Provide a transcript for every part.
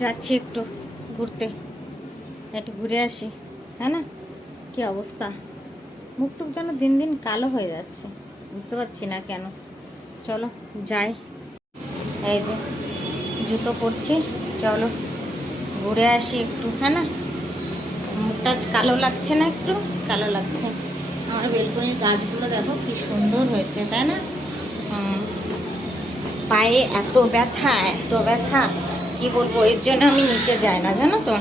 যাচ্ছি একটু ঘুরতে। একটু ঘুরে আসি হ্যাঁ না? কি অবস্থা? মুখটুক যেন দিন দিন কালো হয়ে যাচ্ছে, বুঝতে পারছি না কেন। চলো, যাই। এই যে, জুতো পরছি, চলো। ঘুরে আসি একটু হ্যাঁ না? মুখটা কালো লাগছে না একটু? কালো লাগছে। আমার বেলকনির গাছগুলো দেখো কি সুন্দর হয়েছে, তাই না? পায়ে এত ব্যথা এত ব্যথা। কি বলব, এর জন্য আমি নিচে যাই না, জানো তো?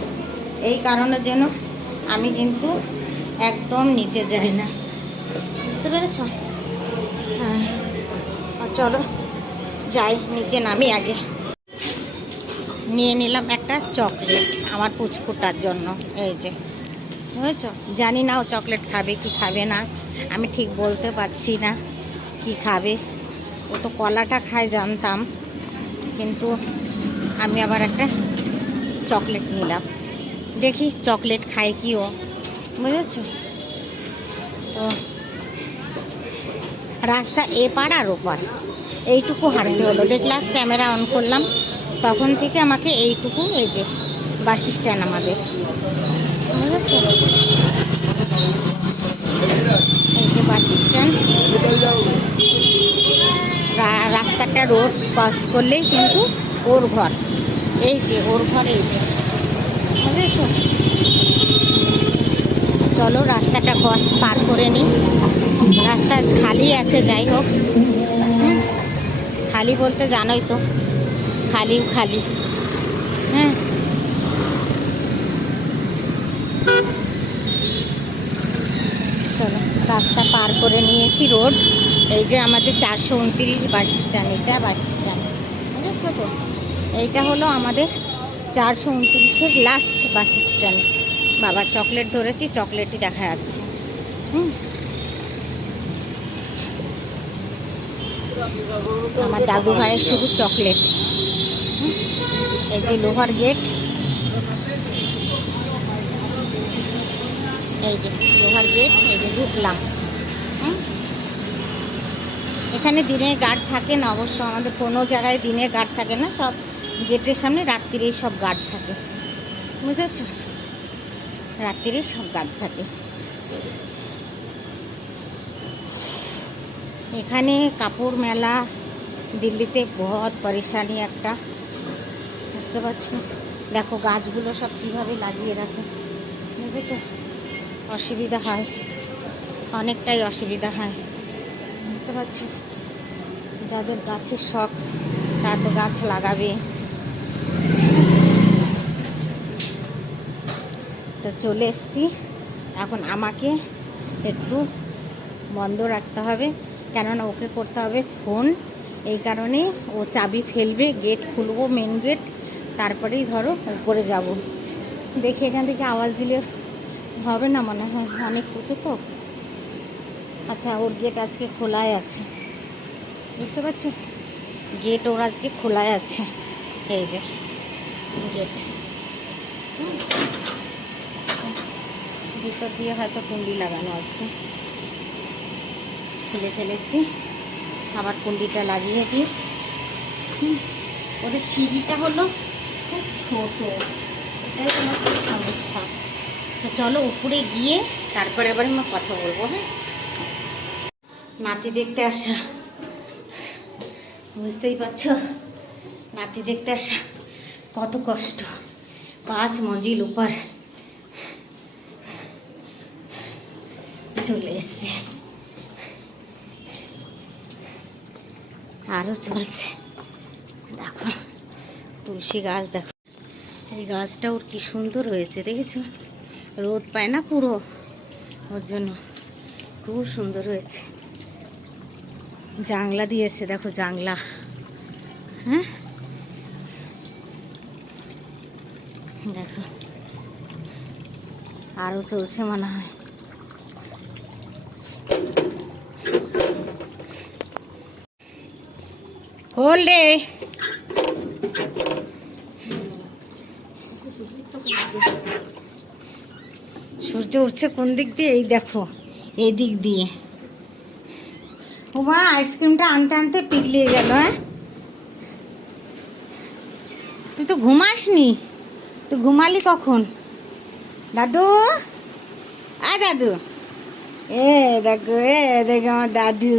এই কারণের জন্য আমি কিন্তু একদম নিচে যাই না। বুঝতে পেরেছ? হ্যাঁ। চলো, যাই, নিচে নামি আগে। নিয়ে নিলাম একটা চকলেট আমার পুচকুটার জন্য, এই যে। বুঝেছ? জানি না ও চকলেট খাবে কি খাবে না, আমি ঠিক বলতে পারছি না কি খাবে। ও তো কলাটা খায়, জানতাম। কিন্তু আমি আবার একটা চকলেট নিলাম। দেখি চকলেট খায় কি ও। বুঝেছ? তো রাস্তা এপার আর ওপার এইটুকু হাঁটতে হলো। দেখলাম ক্যামেরা অন করলাম। তখন থেকে আমাকে এইটুকু এই যে বাস স্ট্যান্ড আমাদের। বুঝেছ? এই যে বাস স্ট্যান্ড। রাস্তাটা রোড ক্রস করলেই কিন্তু ওর ঘর। এই যে, ওর ঘরে বুঝেছ চলো, রাস্তাটা ক্রস পার করে নিই। রাস্তা খালি আছে, যাই হোক। খালি বলতে জানোই তো, খালিও খালি। হ্যাঁ? চলো, রাস্তা পার করে নিয়েছি রোড। এই যে আমাদের চারশো উনত্রিশ বাস স্ট্যান্ড এটা বাস স্ট্যান্ড বুঝেছ তো? এইটা হলো আমাদের চারশো উনত্রিশের লাস্ট বাস স্ট্যান্ড বাবা চকলেট ধরেছি চকলেটই দেখা যাচ্ছে। হুম। আমার দাদু ভাইয়ের শুধু চকলেট এই যে লোহার গেট এই যে লোহার গেট এই যে ঢুকলাম। এখানে দিনে গার্ড থাকে না, অবশ্য আমাদের কোনো জায়গায় দিনে গার্ড থাকে না, সব গেটের সামনে রাত্রিরেই সব গার্ড থাকে। বুঝেছ? রাত্রিরেই সব গার্ড থাকে। এখানে কাপড় মেলা, দিল্লিতে বহুত পরেশানি একটা। বুঝতে পারছ? দেখো গাছগুলো সব কীভাবে লাগিয়ে রাখে। বুঝেছ? অসুবিধা হয়। অনেকটাই অসুবিধা হয়। বুঝতে পারছ? যাদের গাছের শখ তারা তো গাছ লাগাবে। তো চলে এসছি। এখন আমাকে একটু বন্ধ রাখতে হবে, কেননা ওকে করতে হবে ফোন। এই কারণে ও চাবি ফেলবে গেট খুলবো মেন গেট তারপরেই ধরো উপরে যাব। দেখি এখান থেকে আওয়াজ দিলে হবে না মনে হয়, অনেক উঁচু তো। আচ্ছা ওর গেট আজকে খোলাই আছে। বুঝতে পারছ? গেট ওর আজকে খোলাই আছে। এই যে গেট ভিতর দিয়ে হয়তো কুন্ডি লাগানো আছে। খুলে ফেলেছি। আবার কুন্ডিটা লাগিয়ে দিই। ওদের সিঁড়িটা হলো খুব ছোট। এটাই আমার খুব সমস্যা। তো চলো উপরে গিয়ে তারপরে এবার আমরা কথা বলব হ্যাঁ? নাতি দেখতে আসা। বুঝতেই পারছ? নাতি দেখতে আসা। কত কষ্ট। পাঁচ মঞ্জিল উপর। চলে এসছে আরও চলছে। দেখো, তুলসী গাছ দেখো। এই গাছটা ওর কি সুন্দর হয়েছে, দেখেছ? রোদ পায় না পুরো। ওর জন্য খুব সুন্দর হয়েছে। জাংলা দিয়েছে, দেখো জাংলা। হ্যাঁ? দেখো। আরও চলছে মনে হয়। খোল রে সূর্য উঠছে কোন দিক দিয়ে? এই দেখো, এই দিক দিয়ে। ও মা, আইসক্রিমটা আনতে আনতে পিগলিয়ে গেল হ্যাঁ? তুই তো ঘুমাসনি। তুই ঘুমালি কখন? দাদু? আয় দাদু। এ দেখো এ দেখো আমার দাদু।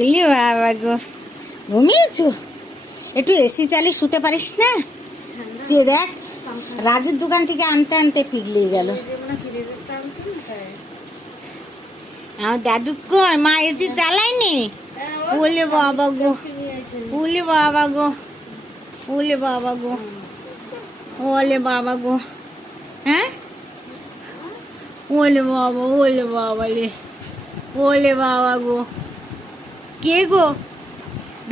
এলি বাবা গো। ঘুমিয়েছো? একটু এসি চালিয়ে শুতে পারিস না? যে দেখ, রাজুর দোকান থেকে আনতে আনতে পিগলিয়ে গেল। আমার দাদু কই? মা এসি চালায়নি? ওলে বাবা গো ওলে বাবা গো ওলে বাবা গো ওলে বাবা গো হ্যাঁ? ওলে বাবা ওলে বাবা লে ওলে বাবা গো। কে গো?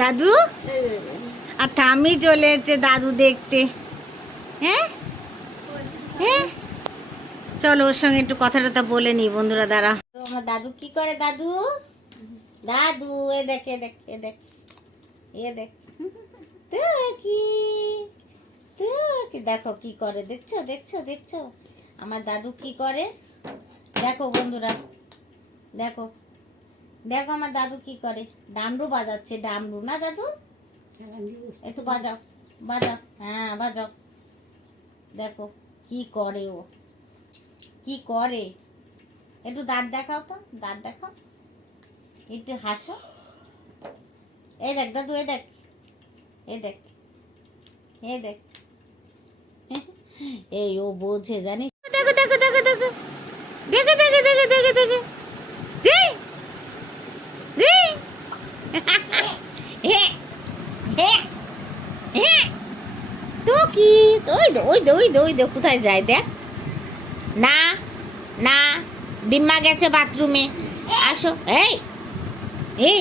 দাদু? আর থামি চলে এসছে দাদু দেখতে। হ্যাঁ? হ্যাঁ? চলো ওর সঙ্গে একটু কথা টথা বলে নি বন্ধুরা, দাঁড়া। তো আমার দাদু কি করে দাদু? দাদু, এ দেখ এ দেখ এ দেখ এ দেখ। কি কি দেখো কি করে, দেখছ দেখছ দেখছ? আমার দাদু কি করে? দেখো বন্ধুরা, দেখো। দেখো আমার দাদু কি করে। ডামরু বাজাচ্ছে, ডামরু না দাদু? একটু বাজাও বাজাও হ্যাঁ বাজাও। দেখো কি করে ও, কি করে। একটু দাঁত দেখাও তো, দাঁত দেখাও। একটু হাসো। এই দেখ দাদু এ দেখ। এ দেখ এ দেখ। এই ও বোঝে, জানিস? দেখো দেখো দেখো দেখো। দেখো দেখো দেখো দেখো দেখো দে দে হে হে হে তো কি ওই দে ওই দে ওই দে কোথায় যায় দেখ। না না ডিম্মা গেছে বাথরুমে আসো এই এই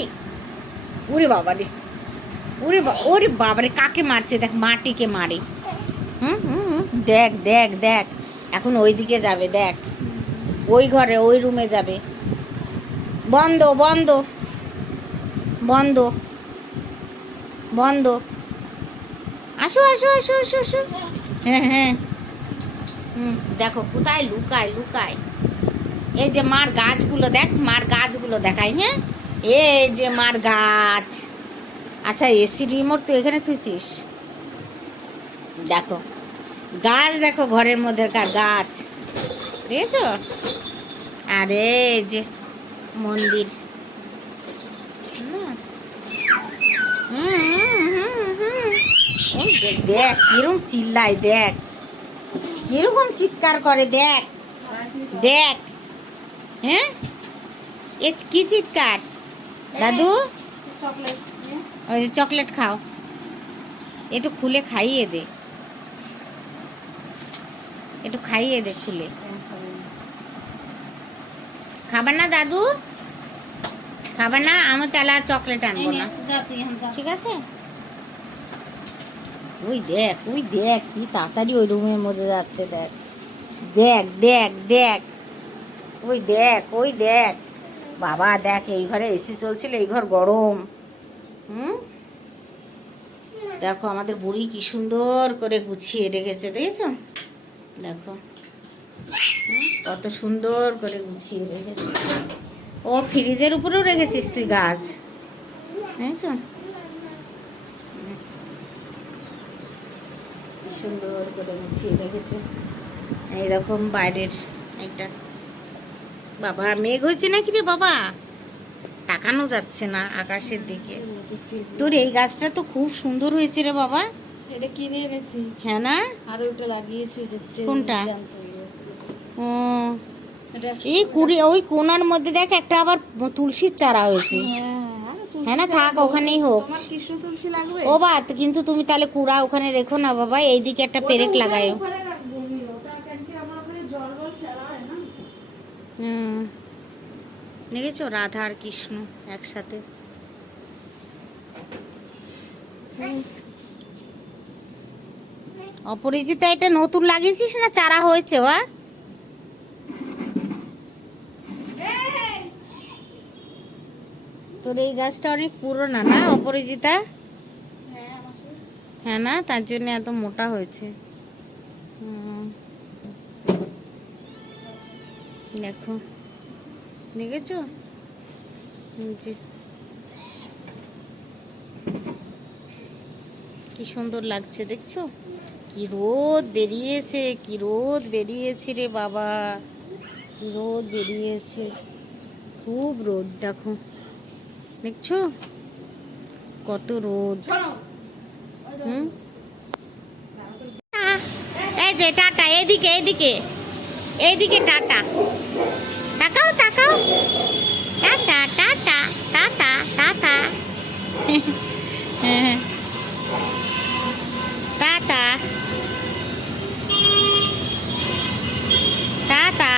উরে বাবা রে ওরে বাবা রে কাকে মারছে? দেখ মাটিকে মারে। হুম হুম, দেখ দেখ দেখ এখন ওই দিকে যাবে দেখ। ওই ঘরে ওই রুমে যাবে। বন্ধ বন্ধ বন্ধ বন্ধ। আসো আসো আসো আসো আসো। হ্যাঁ হ্যাঁ। হুম, দেখো, কোথায় লুকায় লুকায়। এই যে মার গাছগুলো দেখ, মার গাছগুলো দেখাই হ্যাঁ? এই যে মার গাছ। আচ্ছা এসি রিমোট তো এখানে তুইছিস দেখো, গাছ দেখো ঘরের মধ্যে গাছ। দেখেছ? আর যে মন্দির। হুম। দেখ কিরম চিল্লায় দেখ। কীরকম চিৎকার করে দেখ। দেখ। হ্যাঁ? এ কি চিৎকার? দাদু? ওই চকলেট খাও। একটু খুলে খাইয়ে দে। একটু খাইয়ে দে খুলে। খাবার না দাদু? খাবার না? আমি তাহলে চকলেট আনব না ঠিক আছে? ওই দেখ ওই দেখ কি তাড়াতাড়ি ওই রুমের মধ্যে যাচ্ছে, দেখ। দেখ দেখ দেখ। ওই দেখ ওই দেখ। বাবা, দেখ, এই ঘরে এসি চলছিল, এই ঘর গরম। হুম? দেখো, আমাদের বুড়ি কি সুন্দর করে গুছিয়ে রেখেছে, দেখেছ? দেখো। কত সুন্দর করে গুছিয়ে রেখেছে। ও ফ্রিজের উপরেও রেখেছিস তুই গাছ? বুঝেছ সুন্দর করে গুছিয়ে রেখেছে। এইরকম বাইরের একটা বাবা মেঘ হয়েছে নাকি রে বাবা? তাকানো যাচ্ছে না আকাশের দিকে। তোর এই গাছটা তো খুব সুন্দর হয়েছে রে বাবা। এটা কিনে এনেছি। হ্যাঁ না? আর ওটা লাগিয়েছি কোনটা? ও। এই কুড়ি ওই কোনার মধ্যে দেখ একটা আবার তুলসীর চারা হয়েছে। হ্যাঁ, হ্যাঁ না থাক ওখানেই হোক। কৃষ্ণ তুলসী লাগবে? ও বা কিন্তু তুমি তাহলে কুড়া ওখানে রেখো না বাবা এইদিকে একটা পেরেক লাগায়ো। দেখেছ? রাধা আর কৃষ্ণ একসাথে। অপরিচিতা এটা নতুন লাগিয়েছিস না? চারা হয়েছে বা? তোর এই গাছটা অনেক পুরোনো না অপরিচিতা? হ্যাঁ হ্যাঁ না? তার জন্য এত মোটা হয়েছে। দেখো। দেখেছ। কি সুন্দর লাগছে দেখছ? কি রোদ বেরিয়েছে কি রোদ বেরিয়েছে রে বাবা। কি রোদ বেরিয়েছে। খুব রোদ দেখো। দেখছ? কত রোদ। হুম? এই যে টাটা এইদিকে এইদিকে। এইদিকে টাটা। তাকাও তাকাও। Tata tata tata tata. Tata. Tata.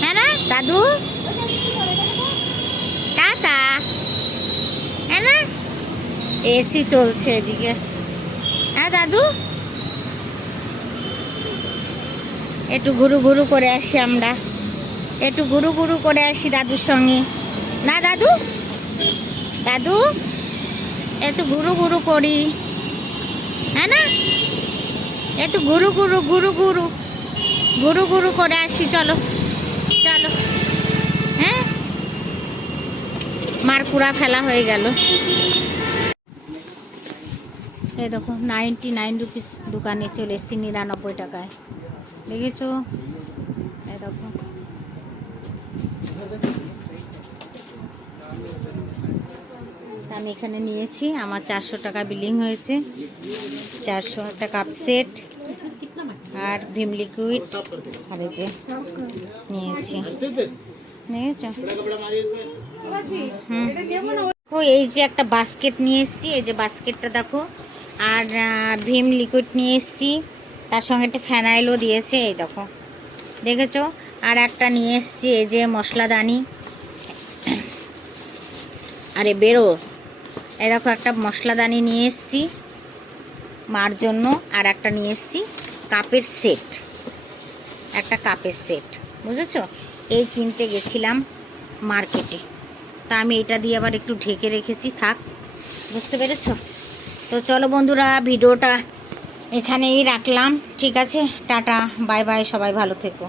হ্যাঁ না দাদু টাটা হ্যাঁ না এসি চলছে এদিকে। হ্যাঁ দাদু? একটু ঘুরু ঘুরু করে আসি আমরা। একটু ঘুরু ঘুরু করে আসি দাদুর সঙ্গে। না, দাদু? দাদু? একটু ঘুরু ঘুরু করি। হ্যাঁ না? একটু ঘুরু ঘুরু ঘুরু ঘুরু। ঘুরু ঘুরু করে আসি, চলো। চলো। হ্যাঁ? মারকুড়া ফেলা হয়ে গেল। এই দেখো নাইনটি নাইন রুপিস দোকানে চলে এসছি, নিরানব্বই টাকায়। দেখেছ? এই দেখো। আমি এখানে নিয়েছি, আমার চারশো টাকা বিলিং হয়েছে, চারশো একটা কাপ সেট আর ভীম লিকুইড আর এই যে, নিয়েছি। নিয়েছ হুম। এই যে একটা বাস্কেট নিয়ে এসেছি, এই যে বাস্কেটটা দেখো। আর ভীম লিকুইড নিয়ে এসেছি। তার সঙ্গে একটা ফ্যানাইলও দিয়েছে, এই দেখো। দেখেছ? আর একটা নিয়ে এসেছি, এই যে মশলাদানি। আরে, বেরো। এই দেখো, একটা মশলাদানি নিয়ে এসেছি মার জন্য, আর একটা নিয়ে এসেছি কাপের সেট। একটা কাপের সেট, বুঝেছ? এই কিনতে গেছিলাম মার্কেটে। তা আমি এটা দিয়ে আবার একটু ঢেকে রেখেছি, থাক। বুঝতে পেরেছ? তো চলো বন্ধুরা ভিডিওটা এখানেই রাখলাম। ঠিক আছে? টাটা বাই বাই সবাই ভালো থেকো।